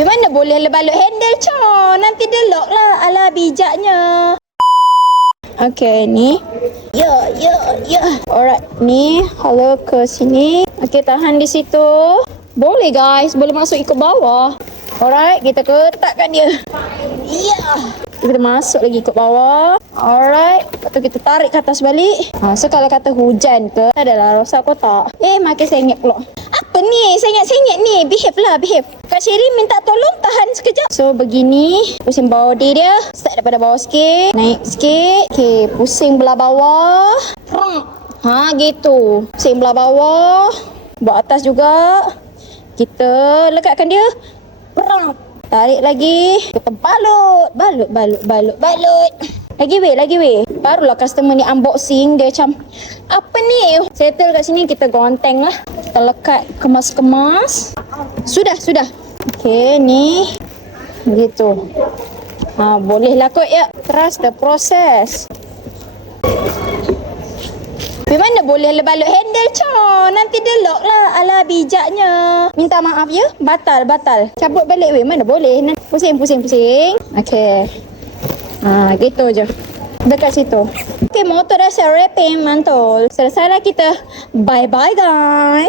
Mana boleh balut handle, Con. Nanti dia lock lah. Alah, bijaknya. Okay, ni. Ya. Alright, ni. Hello ke sini. Okay, tahan di situ. Boleh, guys. Boleh masuk ikut bawah. Alright, kita ketakkan dia. Ya. Kita masuk lagi ikut bawah. Alright. Lepas tu kita tarik ke atas balik. So kalau kata hujan ke, adalah rosak kotak. Makin sengit pula. Apa ni? Sengit-sengit ni. Behave lah, behave. Kak Sherry minta tolong tahan sekejap. So begini. Pusing body dia. Start daripada bawah sikit. Naik sikit. Okay, pusing belah bawah. Gitu. Pusing belah bawah. Bawa atas juga. Kita lekatkan dia. Tarik lagi. Kita balut. Lagi weh. Barulah customer ni unboxing. Dia macam, apa ni? Settle kat sini, kita gonteng lah. Kita lekat kemas-kemas. Sudah. Okay, ni. Gitu. Bolehlah kot ya. Trust the process. Mana boleh balut handle, Con. Nanti dia lock lah. Alah, bijaknya. Minta maaf ya. Batal. Cabut balik weh. Mana boleh. Pusing. Okay. Gitu je. Dekat situ. Okay, motor dah saya wrapping, mantul. Selesailah kita. Bye-bye, guys.